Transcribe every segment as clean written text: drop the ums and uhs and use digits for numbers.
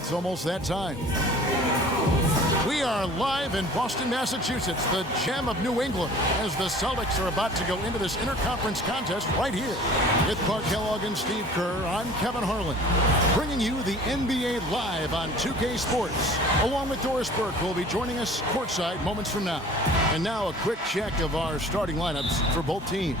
It's almost that time. We are live in Boston, Massachusetts, the gem of New England, as the Celtics are about to go into this interconference contest right here. With Clark Kellogg and Steve Kerr, I'm Kevin Harlan, bringing you the NBA live on 2K Sports. Along with Doris Burke, who will be joining us courtside moments from now. And now a quick check of our starting lineups for both teams.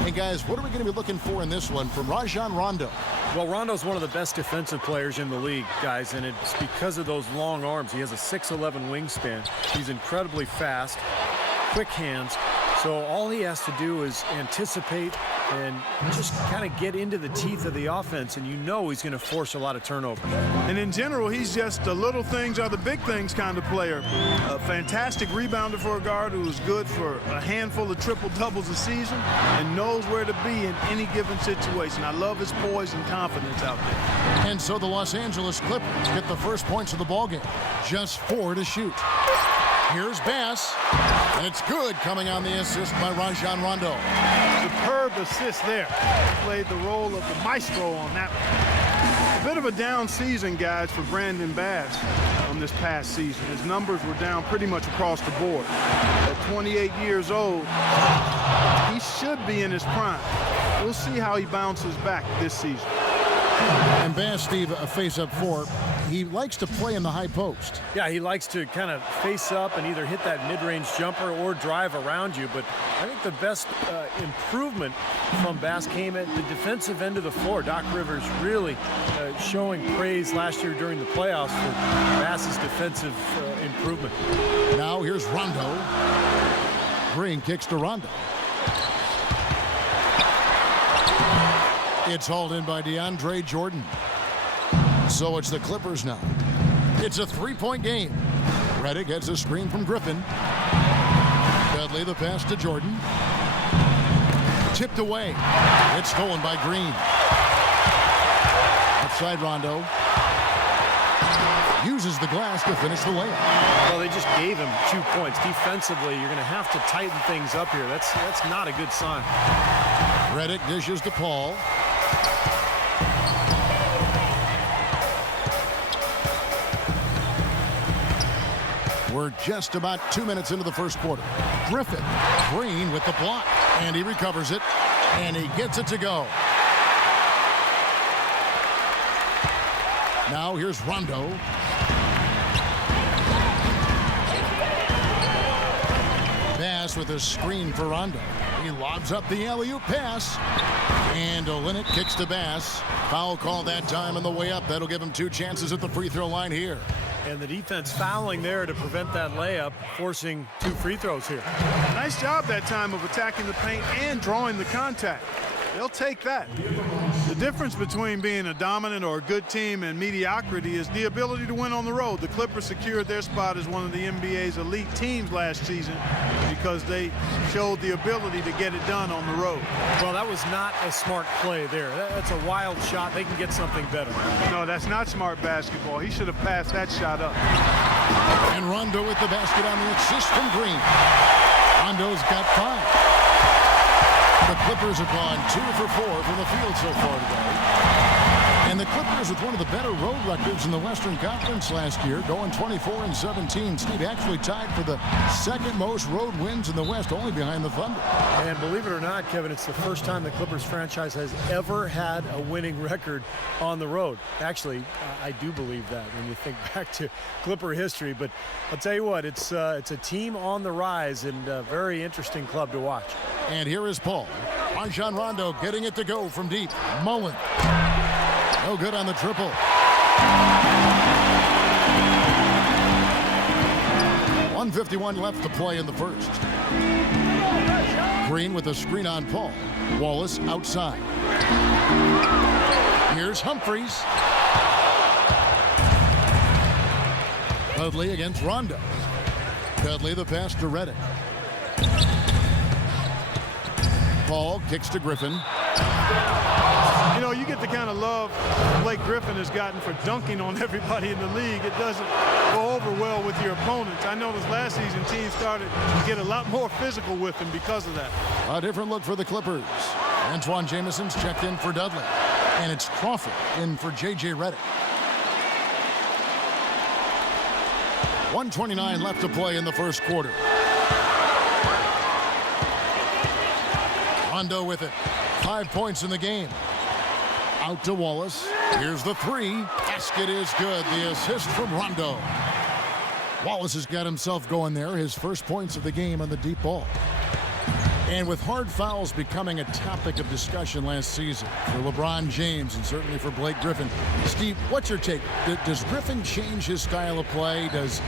And guys, what are we going to be looking for in this one from Rajon Rondo? Well, Rondo's one of the best defensive players in the league, guys, and it's because of those long arms. He has a 6'11" wingspan. He's incredibly fast, quick hands. So all he has to do is anticipate and just kind of get into the teeth of the offense, and you know he's going to force a lot of turnovers. And in general, he's just the little things are the big things kind of player. A fantastic rebounder for a guard who is good for a handful of triple-doubles a season and knows where to be in any given situation. I love his poise and confidence out there. And so the Los Angeles Clippers get the first points of the ballgame. Just 4 to shoot. Here's Bass, and it's good, coming on the assist by Rajon Rondo. Superb assist there. Played the role of the maestro on that one. A bit of a down season, guys, for Brandon Bass on this past season. His numbers were down pretty much across the board. At 28 years old, he should be in his prime. We'll see how he bounces back this season. And Bass, Steve, a face-up 4. He likes to play in the high post. Yeah, he likes to kind of face up and either hit that mid-range jumper or drive around you. But I think the best improvement from Bass came at the defensive end of the floor. Doc Rivers really showing praise last year during the playoffs for Bass's defensive improvement. Now here's Rondo. Green kicks to Rondo. It's hauled in by DeAndre Jordan. So it's the Clippers now. It's a 3-point game. Redick gets a screen from Griffin. Dudley the pass to Jordan. Tipped away. It's stolen by Green. Outside Rondo. Uses the glass to finish the layup. Well, they just gave him 2 points. Defensively, you're going to have to tighten things up here. That's not a good sign. Redick dishes to Paul. We're just about 2 minutes into the first quarter. Griffin, Green with the block, and he recovers it, and he gets it to go. Now here's Rondo. Bass with a screen for Rondo. He lobs up the alley-oop pass, and Olynyk kicks to Bass. Foul call that time on the way up. That'll give him 2 chances at the free throw line here. And the defense fouling there to prevent that layup, forcing 2 free throws here. Nice job that time of attacking the paint and drawing the contact. They'll take that. The difference between being a dominant or a good team and mediocrity is the ability to win on the road. The Clippers secured their spot as one of the NBA's elite teams last season because they showed the ability to get it done on the road. Well, that was not a smart play there. That's a wild shot. They can get something better. No, that's not smart basketball. He should have passed that shot up. And Rondo with the basket on the assist from Green. Rondo's got 5. The Clippers have gone 2 for 4 from the field so far today. And the Clippers with one of the better road records in the Western Conference last year, going 24-17. Steve, actually tied for the second most road wins in the West, only behind the Thunder. And believe it or not, Kevin, it's the first time the Clippers franchise has ever had a winning record on the road. Actually, I do believe that when you think back to Clipper history. But I'll tell you what, it's a team on the rise and a very interesting club to watch. And here is Paul. Rajon Rondo getting it to go from deep. Mullen. No good on the triple. 1:51 left to play in the first. Green with a screen on Paul. Wallace outside. Here's Humphries. Dudley against Rondo. Dudley the pass to Redick. Paul kicks to Griffin. You know, you get the kind of love Blake Griffin has gotten for dunking on everybody in the league. It doesn't go over well with your opponents. I noticed last season teams started to get a lot more physical with him because of that. A different look for the Clippers. Antoine Jameson's checked in for Dudley. And it's Crawford in for J.J. Redick. 1:29 left to play in the first quarter. Rondo with it. 5 points in the game. Out to Wallace. Here's the three. Basket is good. The assist from Rondo. Wallace has got himself going there. His first points of the game on the deep ball. And with hard fouls becoming a topic of discussion last season for LeBron James and certainly for Blake Griffin. Steve, what's your take? Does Griffin change his style of play? Does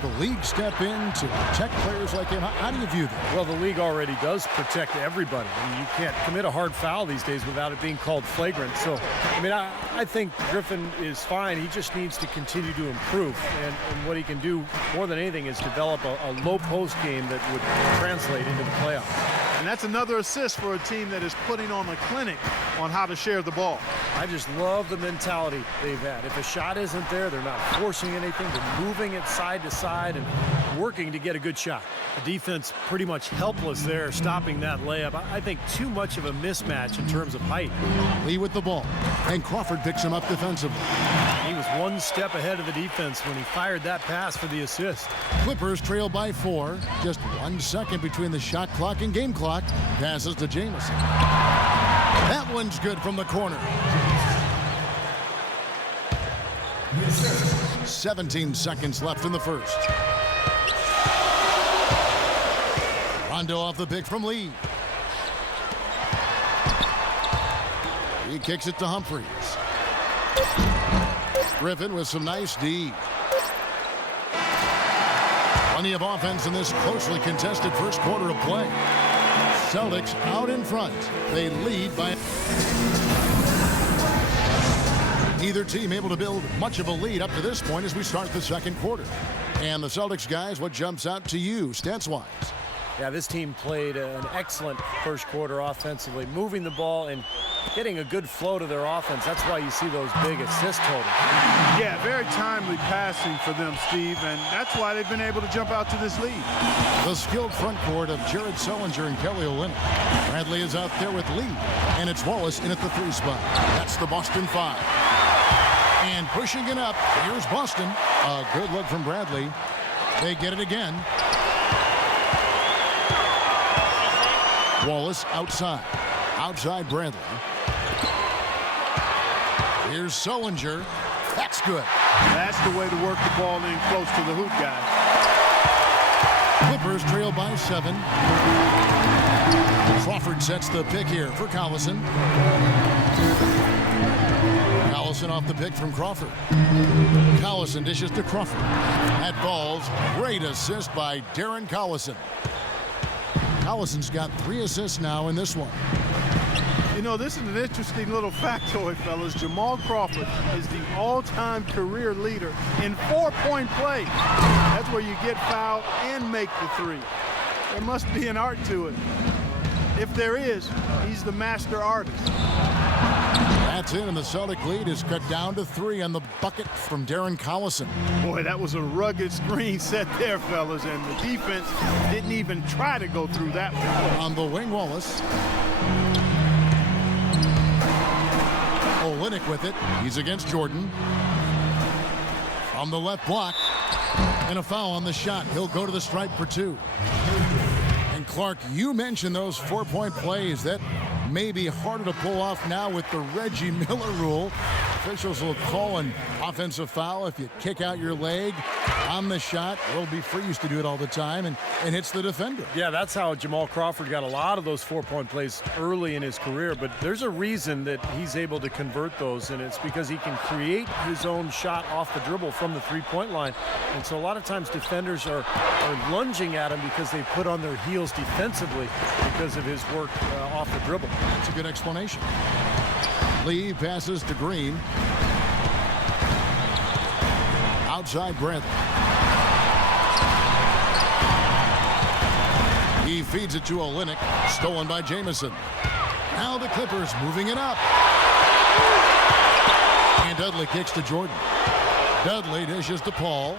the league step in to protect players like him? How do you view that? Well, the league already does protect everybody. I mean, you can't commit a hard foul these days without it being called flagrant. So, I mean, I think Griffin is fine. He just needs to continue to improve. And what he can do more than anything is develop a low post game that would translate into the playoffs. And that's another assist for a team that is putting on a clinic on how to share the ball. I just love the mentality they've had. If a shot isn't there, they're not forcing anything. They're moving it side to side and working to get a good shot. The defense pretty much helpless there, stopping that layup. I think too much of a mismatch in terms of height. Lee with the ball, and Crawford picks him up defensively. He was one step ahead of the defense when he fired that pass for the assist. Clippers trail by 4. Just 1 second between the shot clock and game clock. Passes to Jamison. That one's good from the corner. 17 seconds left in the first. Rondo off the pick from Lee. He kicks it to Humphries. Griffin with some nice D. Plenty of offense in this closely contested first quarter of play. Celtics out in front. They lead by... Neither team able to build much of a lead up to this point as we start the second quarter. And the Celtics guys, what jumps out to you stats-wise? Yeah, this team played an excellent first quarter offensively, moving the ball and getting a good flow to their offense. That's why you see those big assist totals. Yeah, very timely passing for them, Steve, and that's why they've been able to jump out to this lead. The skilled front court of Jared Sullinger and Kelly Olynyk. Bradley is out there with Lee, and it's Wallace in at the 3 spot. That's the Boston 5. And pushing it up, here's Boston. A good look from Bradley. They get it again. Wallace outside. Outside Bradley. Here's Sullinger. That's good. That's the way to work the ball in close to the hoop, guys. Clippers trail by 7. Crawford sets the pick here for Collison. Collison off the pick from Crawford. Collison dishes to Crawford. That ball's great assist by Darren Collison. Collison's got 3 assists now in this one. You know, this is an interesting little factoid, fellas. Jamal Crawford is the all-time career leader in 4-point play. That's where you get fouled and make the 3. There must be an art to it. If there is, he's the master artist. That's in, and the Celtic lead is cut down to 3 on the bucket from Darren Collison. Boy, that was a rugged screen set there, fellas, and the defense didn't even try to go through that one. On the wing, Wallace. Olynyk with it. He's against Jordan. From the left block. And a foul on the shot. He'll go to the stripe for 2. And Clark, you mentioned those 4-point plays. That may be harder to pull off now with the Reggie Miller rule. Officials will call an offensive foul if you kick out your leg on the shot. Will be freeze to do it all the time and hits the defender. Yeah, that's how Jamal Crawford got a lot of those 4-point plays early in his career, but there's a reason that he's able to convert those, and it's because he can create his own shot off the dribble from the 3-point line. And so a lot of times defenders are lunging at him because they put on their heels defensively because of his work off the dribble. That's a good explanation. Lee passes to Green. Outside Bradley. He feeds it to Olynyk. Stolen by Jamison. Now the Clippers moving it up. And Dudley kicks to Jordan. Dudley dishes to Paul.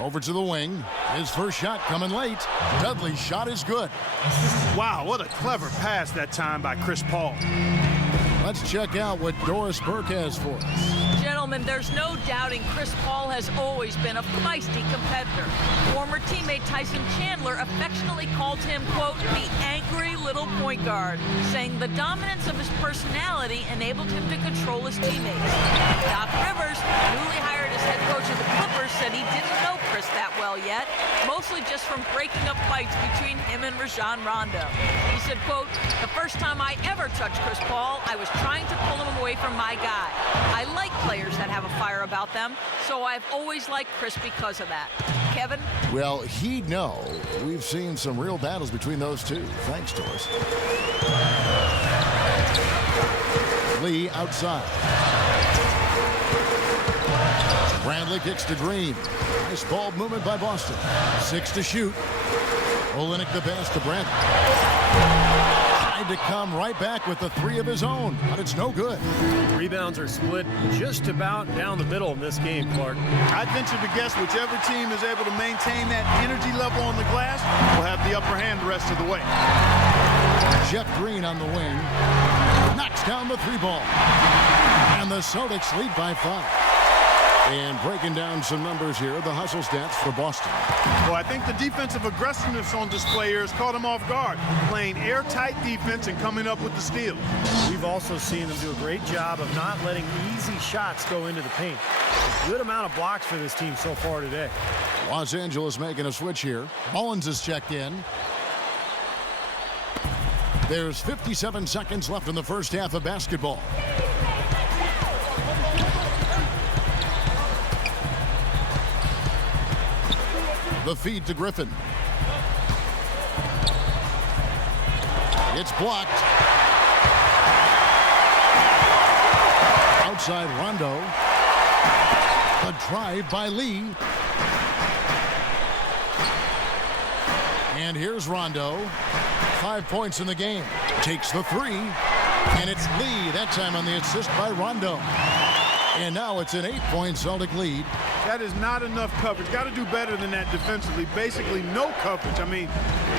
Over to the wing. His first shot coming late. Dudley's shot is good. Wow, what a clever pass that time by Chris Paul. Let's check out what Doris Burke has for us. She had gentlemen, there's no doubting Chris Paul has always been a feisty competitor. Former teammate Tyson Chandler affectionately called him, quote, the angry little point guard, saying the dominance of his personality enabled him to control his teammates. Doc Rivers, newly hired as head coach of the Clippers, said he didn't know Chris that well yet, mostly just from breaking up fights between him and Rajon Rondo. He said, quote, the first time I ever touched Chris Paul, I was trying to pull him away from my guy. I like players that have a fire about them, so I've always liked Chris because of that. Kevin? Well, he'd know. We've seen some real battles between those two. Thanks, Doris. Lee outside. Bradley kicks to Green. Nice ball movement by Boston. 6 to shoot. Olynyk the pass to Bradley. Tried to come right back with the 3 of his own, but it's no good. Rebounds are split just about down the middle in this game, Clark. I'd venture to guess whichever team is able to maintain that energy level on the glass will have the upper hand the rest of the way. Jeff Green on the wing. Knocks down the 3 ball. And the Celtics lead by 5. And breaking down some numbers here, the hustle stats for Boston. Well, I think the defensive aggressiveness on display here has caught them off guard, playing airtight defense and coming up with the steal. We've also seen them do a great job of not letting easy shots go into the paint. A good amount of blocks for this team so far today. Los Angeles making a switch here. Mullins is checked in. There's 57 seconds left in the first half of basketball. The feed to Griffin. It's blocked. Outside Rondo. A drive by Lee. And here's Rondo. 5 points in the game. Takes the 3. And it's Lee, that time on the assist by Rondo. And now it's an 8-point Celtic lead. That is not enough coverage. Got to do better than that defensively. Basically no coverage. I mean,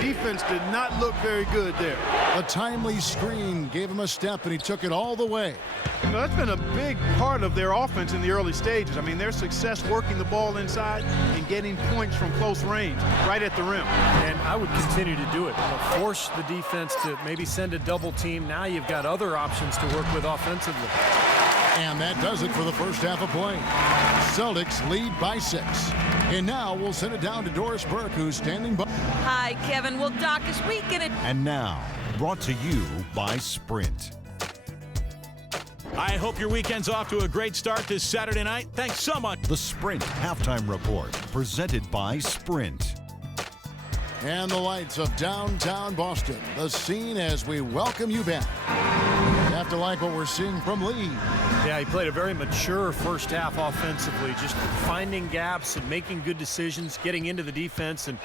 defense did not look very good there. A timely screen gave him a step, and he took it all the way. You know, that's been a big part of their offense in the early stages. I mean, their success working the ball inside and getting points from close range, right at the rim. And I would continue to do it. Force the defense to maybe send a double team. Now you've got other options to work with offensively. And that does it for the first half of play. Celtics lead by 6. And now we'll send it down to Doris Burke, who's standing by. Hi, Kevin. Well, Doc, as we get it. And now, brought to you by Sprint. I hope your weekend's off to a great start this Saturday night. Thanks so much. The Sprint Halftime Report, presented by Sprint. And the lights of downtown Boston. The scene as we welcome you back. You have to like what we're seeing from Lee. Yeah, he played a very mature first half offensively, just finding gaps and making good decisions, getting into the defense and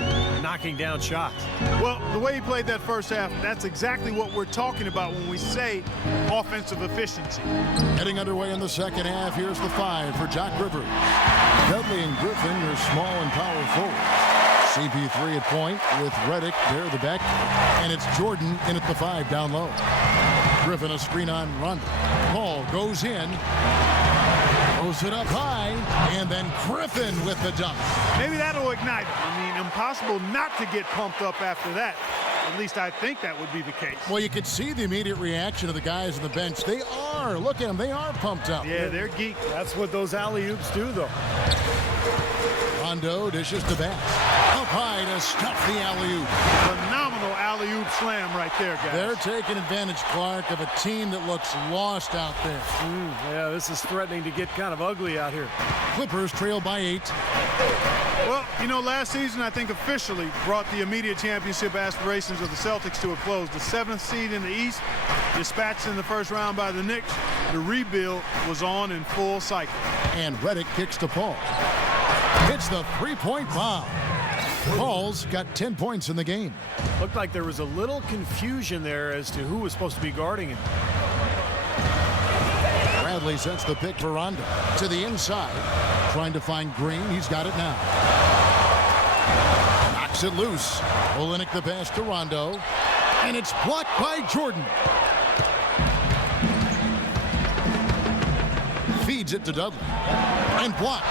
knocking down shots. Well, the way he played that first half, that's exactly what we're talking about when we say offensive efficiency. Getting underway in the second half, here's the 5 for Doc Rivers. Dudley and Griffin are small and power forwards. CP3 at point with Redick there the back. And it's Jordan in at the 5 down low. Griffin a screen on Rondo. Ball goes in. Throws it up high. And then Griffin with the dunk. Maybe that'll ignite him. I mean, impossible not to get pumped up after that. At least I think that would be the case. Well, you could see the immediate reaction of the guys on the bench. They are. Look at them. They are pumped up. Yeah, they're geeked. That's what those alley-oops do, though. Rondo dishes to Bass. Up high to stuff the alley-oop. Phenomenal alley-oop slam right there, guys. They're taking advantage, Clark, of a team that looks lost out there. Yeah, this is threatening to get kind of ugly out here. Clippers trail by 8. Well, you know, last season I think officially brought the immediate championship aspirations of the Celtics to a close. The 7th seed in the East, dispatched in the first round by the Knicks. The rebuild was on in full cycle. And Redick kicks to Paul. Hits the 3-point bomb. Paul's got 10 points in the game. Looked like there was a little confusion there as to who was supposed to be guarding him. Bradley sets the pick for Rondo. To the inside. Trying to find Green. He's got it now. Knocks it loose. Olynyk the pass to Rondo. And it's blocked by Jordan. Feed Feeds it to Dudley. And blocked.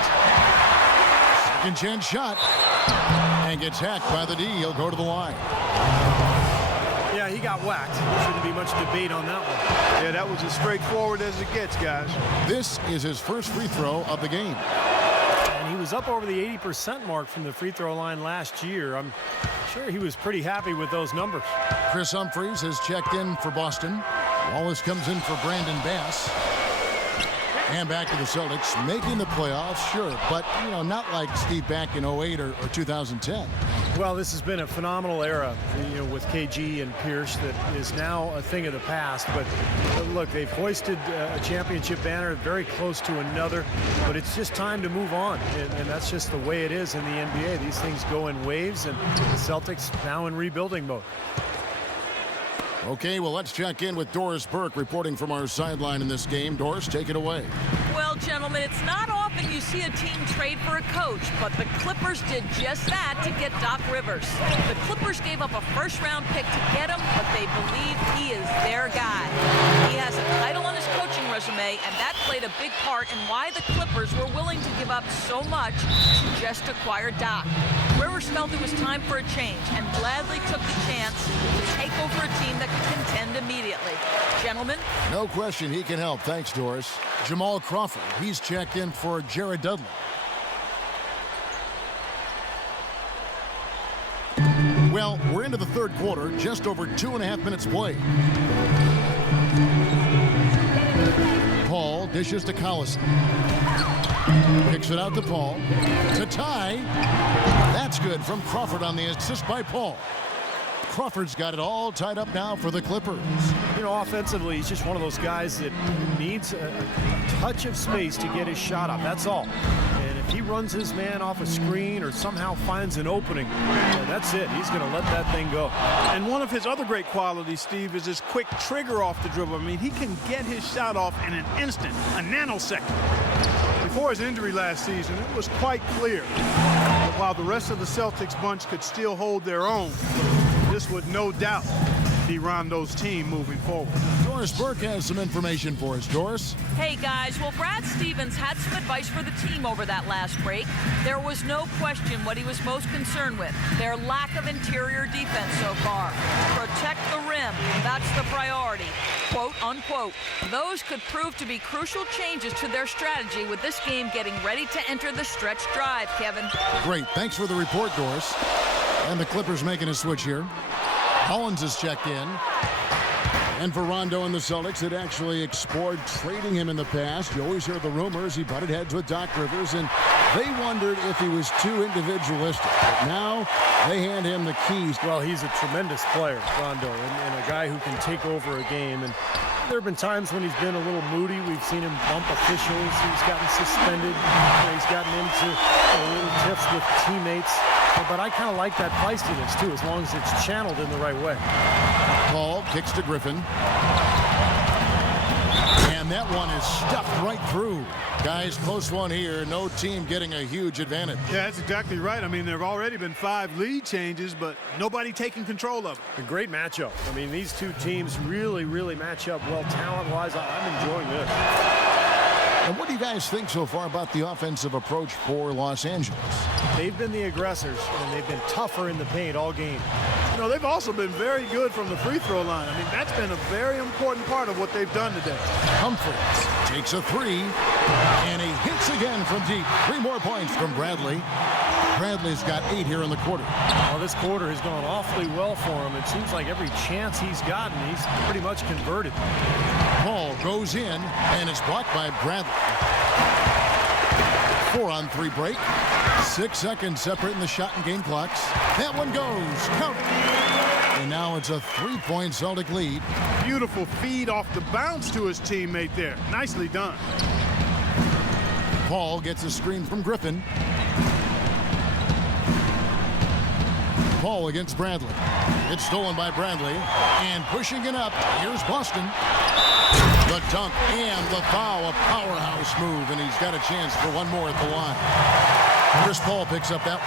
Second chance shot. And gets hacked by the D. He'll go to the line. Yeah, he got whacked. Shouldn't be much debate on that one. Yeah, that was as straightforward as it gets, guys. This is his first free throw of the game. And he was up over the 80% mark from the free throw line last year. I'm sure he was pretty happy with those numbers. Chris Humphries has checked in for Boston. Wallace comes in for Brandon Bass. And back to the Celtics, making the playoffs, sure, but, you know, not like Steve back in 08 or 2010. Well, this has been a phenomenal era, you know, with KG and Pierce that is now a thing of the past. But look, they've hoisted a championship banner very close to another, but it's just time to move on. And that's just the way it is in the NBA. These things go in waves, and the Celtics now in rebuilding mode. Okay, well, let's check in with Doris Burke reporting from our sideline in this game. Doris, take it away. Well, gentlemen, it's not often you see a team trade for a coach, but the Clippers did just that to get Doc Rivers. The Clippers gave up a first-round pick to get him, but they believe he is their guy. He has a title on his coaching resume, and that played a big part in why the Clippers were willing to give up so much to just acquire Doc. Rivers felt it was time for a change and gladly took the chance to take over a team that could contend immediately. Gentlemen? No question he can help. Thanks, Doris. Jamal Crawford, he's checked in for Jared Dudley. Well, we're into the third quarter, just over 2.5 minutes played. Paul dishes to Collison. Kicks it out to Paul. To tie. That's good from Crawford on the assist by Paul. Crawford's got it all tied up now for the Clippers. You know, offensively, he's just one of those guys that needs a touch of space to get his shot up. That's all. And if he runs his man off a screen or somehow finds an opening, well, that's it. He's going to let that thing go. And one of his other great qualities, Steve, is his quick trigger off the dribble. I mean, he can get his shot off in an instant, a nanosecond. Before his injury last season, it was quite clear that while the rest of the Celtics bunch could still hold their own, this would no doubt be Rondo's team moving forward. Doris Burke has some information for us. Doris? Hey, guys. Well, Brad Stevens had some advice for the team over that last break. There was no question what he was most concerned with, their lack of interior defense so far. Protect the rim. That's the priority. Quote, unquote. Those could prove to be crucial changes to their strategy with this game getting ready to enter the stretch drive, Kevin. Great. Thanks for the report, Doris. And the Clippers making a switch here. Collins is checked in. And for Rondo and the Celtics, it actually explored trading him in the past. You always hear the rumors he butted heads with Doc Rivers, and they wondered if he was too individualistic. But now they hand him the keys. Well, he's a tremendous player, Rondo, and a guy who can take over a game. And there have been times when he's been a little moody. We've seen him bump officials. He's gotten suspended. He's gotten into little tiffs with teammates. But I kind of like that feistiness, too, as long as it's channeled in the right way. Paul kicks to Griffin. And that one is stuffed right through. Guys, close one here. No team getting a huge advantage. Yeah, that's exactly right. I mean, there have already been 5 lead changes, but nobody taking control of it. A great matchup. I mean, these two teams really, really match up well talent-wise. I'm enjoying this. And what do you guys think so far about the offensive approach for Los Angeles? They've been the aggressors, and they've been tougher in the paint all game. You know, they've also been very good from the free throw line. I mean, that's been a very important part of what they've done today. Humphries takes a 3, and he hits again from deep. 3 more points from Bradley. Bradley's got 8 here in the quarter. Well, this quarter has gone awfully well for him. It seems like every chance he's gotten, he's pretty much converted. Paul goes in and is blocked by Bradley. 4-on-3 break. 6 seconds separating the shot and game clocks. That one goes. Count it. And now it's a 3-point Celtic lead. Beautiful feed off the bounce to his teammate there. Nicely done. Paul gets a screen from Griffin. Paul against Bradley. It's stolen by Bradley. And pushing it up, here's Boston. The dunk and the foul, a powerhouse move, and he's got a chance for one more at the line. Chris Paul picks up that.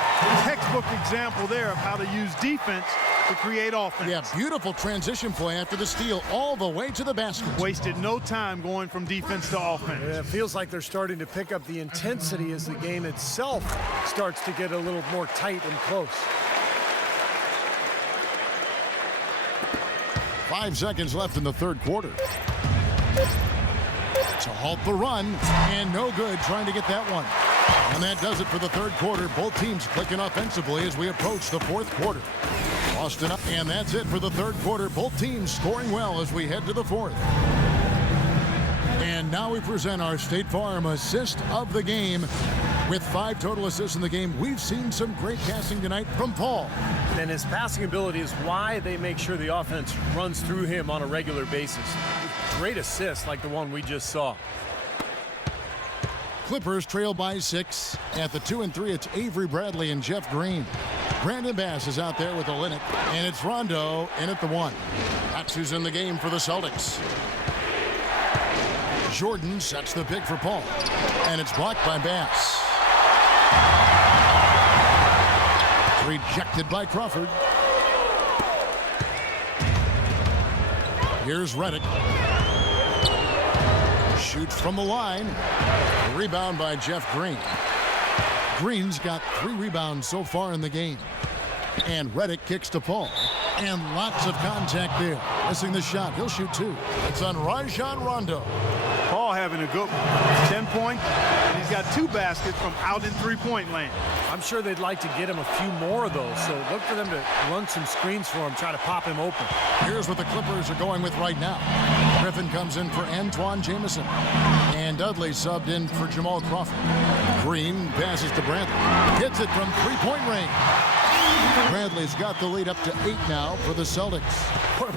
Textbook example there of how to use defense to create offense. Yeah, beautiful transition play after the steal all the way to the basket. Wasted no time going from defense to offense. Yeah, it feels like they're starting to pick up the intensity as the game itself starts to get a little more tight and close. 5 seconds left in the third quarter. To halt the run, and no good trying to get that one. And that does it for the third quarter. Both teams clicking offensively as we approach the fourth quarter. Boston up, and that's it for the third quarter. Both teams scoring well as we head to the fourth. And now we present our State Farm assist of the game. With 5 total assists in the game, we've seen some great passing tonight from Paul. And his passing ability is why they make sure the offense runs through him on a regular basis. Great assists like the one we just saw. Clippers trail by 6. At the 2 and 3, it's Avery Bradley and Jeff Green. Brandon Bass is out there with Olynyk, and it's Rondo in at the 1. That's who's in the game for the Celtics. Jordan sets the pick for Paul, and it's blocked by Bass. Rejected by Crawford. Here's Redick. Shoots from the line. Rebound by Jeff Green. Green's got 3 rebounds so far in the game. And Redick kicks to Paul. And lots of contact there. Missing the shot. He'll shoot 2. It's on Rajon Rondo. Paul having a good one. 10 points, and he's got 2 baskets from out in three-point land. I'm sure they'd like to get him a few more of those, so look for them to run some screens for him, try to pop him open. Here's what the Clippers are going with right now. Griffin comes in for Antoine Jamison. And Dudley subbed in for Jamal Crawford. Green passes to Bradley. Hits it from three-point range. Bradley's got the lead up to 8 now for the Celtics.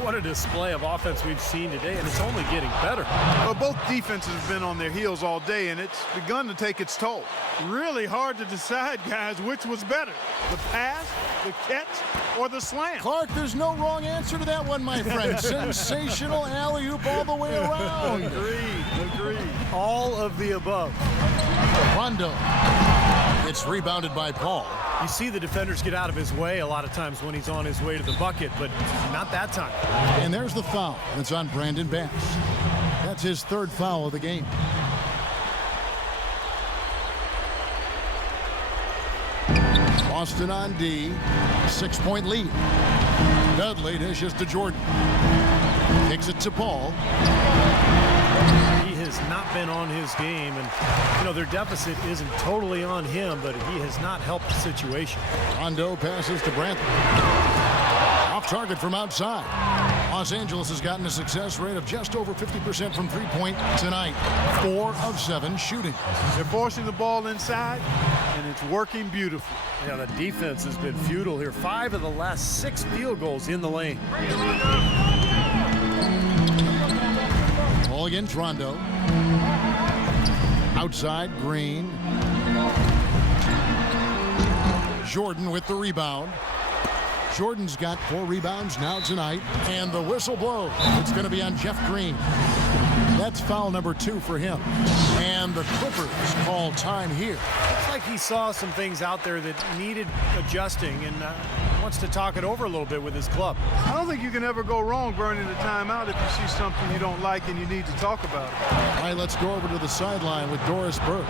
What a display of offense we've seen today, and it's only getting better. Well, both defenses have been on their heels all day, and it's begun to take its toll. Really hard to decide, guys, which was better, the pass, the catch, or the slam. Clark, there's no wrong answer to that one, my friend. Sensational alley-oop all the way around. Agreed. All of the above. Rondo. It's rebounded by Paul. You see the defenders get out of his way a lot of times when he's on his way to the bucket, but not that time. And there's the foul. It's on Brandon Bass. That's his 3rd foul of the game. Boston on D. 6-point lead. Dudley dishes to Jordan. Kicks it to Paul. He has not been on his game, and their deficit isn't totally on him, but he has not helped the situation. Rondo passes to Bradley. Off target from outside. Los Angeles has gotten a success rate of just over 50% from three-point tonight. 4 of 7 shooting. They're forcing the ball inside, and it's working beautifully. Yeah, the defense has been futile here. 5 of the last 6 field goals in the lane. Ball against Rondo. Outside, Green. Jordan with the rebound. Jordan's got 4 rebounds now tonight, and the whistle blows. It's going to be on Jeff Green. That's foul number 2 for him. And the Clippers call time here. Looks like he saw some things out there that needed adjusting and wants to talk it over a little bit with his club. I don't think you can ever go wrong burning a timeout if you see something you don't like and you need to talk about it. All right, let's go over to the sideline with Doris Burke.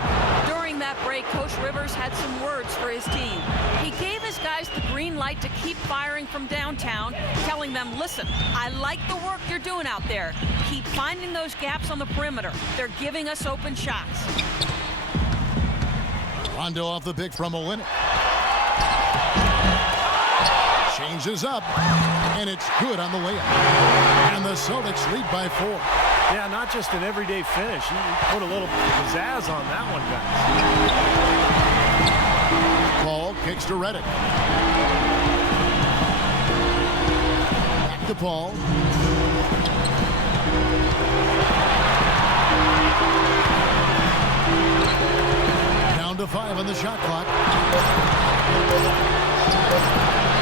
During that break, Coach Rivers had some words for his team. He gave his guys the green light to keep firing from downtown, telling them, listen, I like the work you're doing out there. Keep finding those gaps on the perimeter. They're giving us open shots. Rondo off the pick from Olynyk. Changes up, and it's good on the layup. And the Celtics lead by 4. Yeah, not just an everyday finish. He put a little pizzazz on that one, guys. Paul kicks to Redick. Back to Paul. Down to 5 on the shot clock.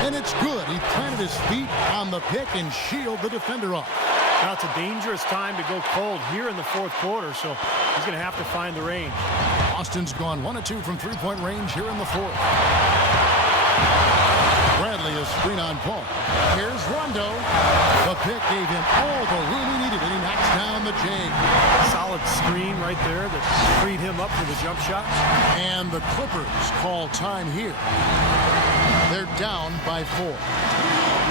And it's good. He planted his feet on the pick and shielded the defender off. Now it's a dangerous time to go cold here in the fourth quarter, so he's going to have to find the range. Austin's gone 1 of 2 from three-point range here in the fourth. Bradley immediately a screen on Paul. Here's Rondo. The pick gave him all the room he needed, and he knocks down the jag. Solid screen right there that freed him up for the jump shot. And the Clippers call time here. They're down by 4.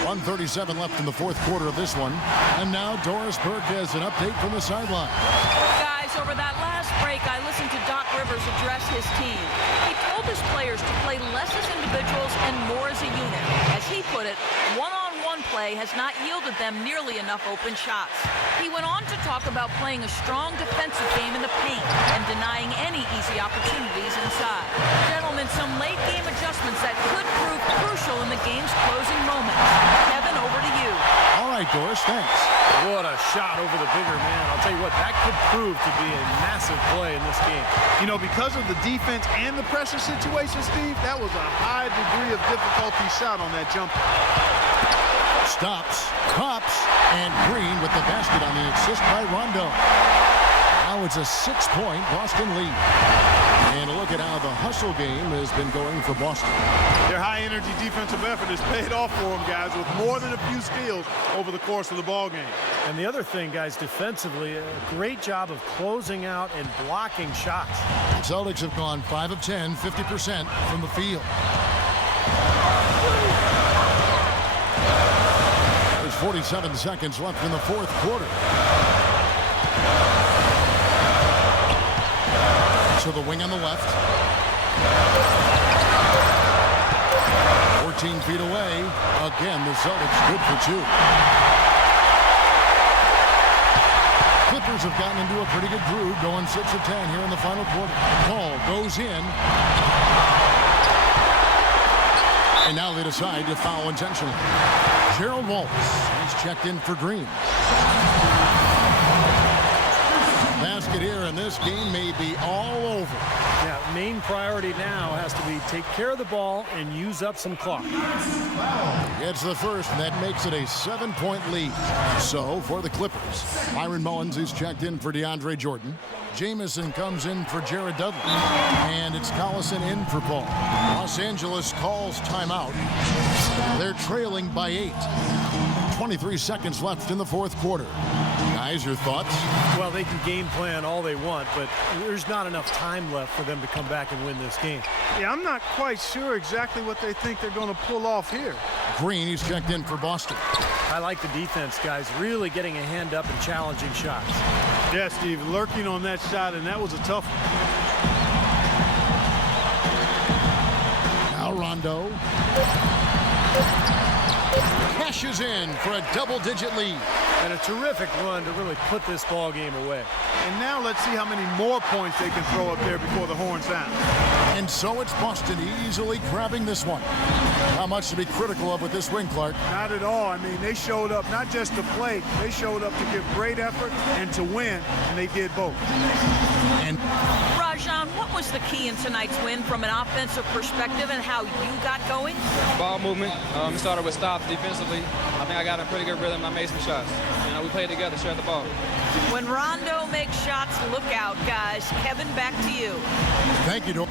1:37 left in the fourth quarter of this one. And now Doris Burke has an update from the sideline. Guys, over that last break, I listened to Doc Rivers address his team. He told his players to play less as individuals and more as a unit. As he put it, one-on-one play has not yielded them nearly enough open shots. He went on to talk about playing a strong defensive game in the paint and denying any easy opportunities inside. Gentlemen, some late-game adjustments that could prove crucial in the game's closing moments. Kevin, over to you. All right, Doris, thanks. What a shot over the bigger man. I'll tell you what, that could prove to be a massive play in this game. You know, because of the defense and the pressure situation, Steve, that was a high degree of difficulty shot on that jumper. Stops, pops, and Green with the basket on the assist by Rondo. Now it's a 6-point Boston lead. And a look at how the hustle game has been going for Boston. Their high-energy defensive effort has paid off for them, guys, with more than a few steals over the course of the ball game. And the other thing, guys, defensively, a great job of closing out and blocking shots. The Celtics have gone 5 of 10, 50% from the field. There's 47 seconds left in the fourth quarter. To the wing on the left. 14 feet away. Again, the Celtics good for 2. Clippers have gotten into a pretty good groove, going 6 of 10 here in the final quarter. Ball goes in. And now they decide to foul intentionally. Gerald Wallace is checked in for Green. Basket here, and this game may be all over. Yeah, main priority now has to be take care of the ball and use up some clock. Gets the first, and that makes it a 7-point lead. So, for the Clippers, Myron Mullins is checked in for DeAndre Jordan. Jamison comes in for Jared Dudley. And it's Collison in for Paul. Los Angeles calls timeout. They're trailing by 8. 23 seconds left in the fourth quarter. Guys, your thoughts? Well, they can game plan all they want, but there's not enough time left for them to come back and win this game. Yeah, I'm not quite sure exactly what they think they're going to pull off here. Green, he's checked in for Boston. I like the defense, guys, really getting a hand up and challenging shots. Yeah, Steve, lurking on that shot, and that was a tough one. Now Rondo cashes in for a double-digit lead. And a terrific run to really put this ball game away. And now let's see how many more points they can throw up there before the horn sounds. And so it's Boston easily grabbing this one. How much to be critical of with this win, Clark? Not at all. I mean, they showed up not just to play, they showed up to give great effort and to win, and they did both. And Rajon, what was the key in tonight's win from an offensive perspective and how you got going? Ball movement. It started with stops defensively. I think I got in a pretty good rhythm. I made some shots. You know, we played together, shared the ball. When Rondo makes shots, look out, guys. Kevin, back to you. thank you, Dor.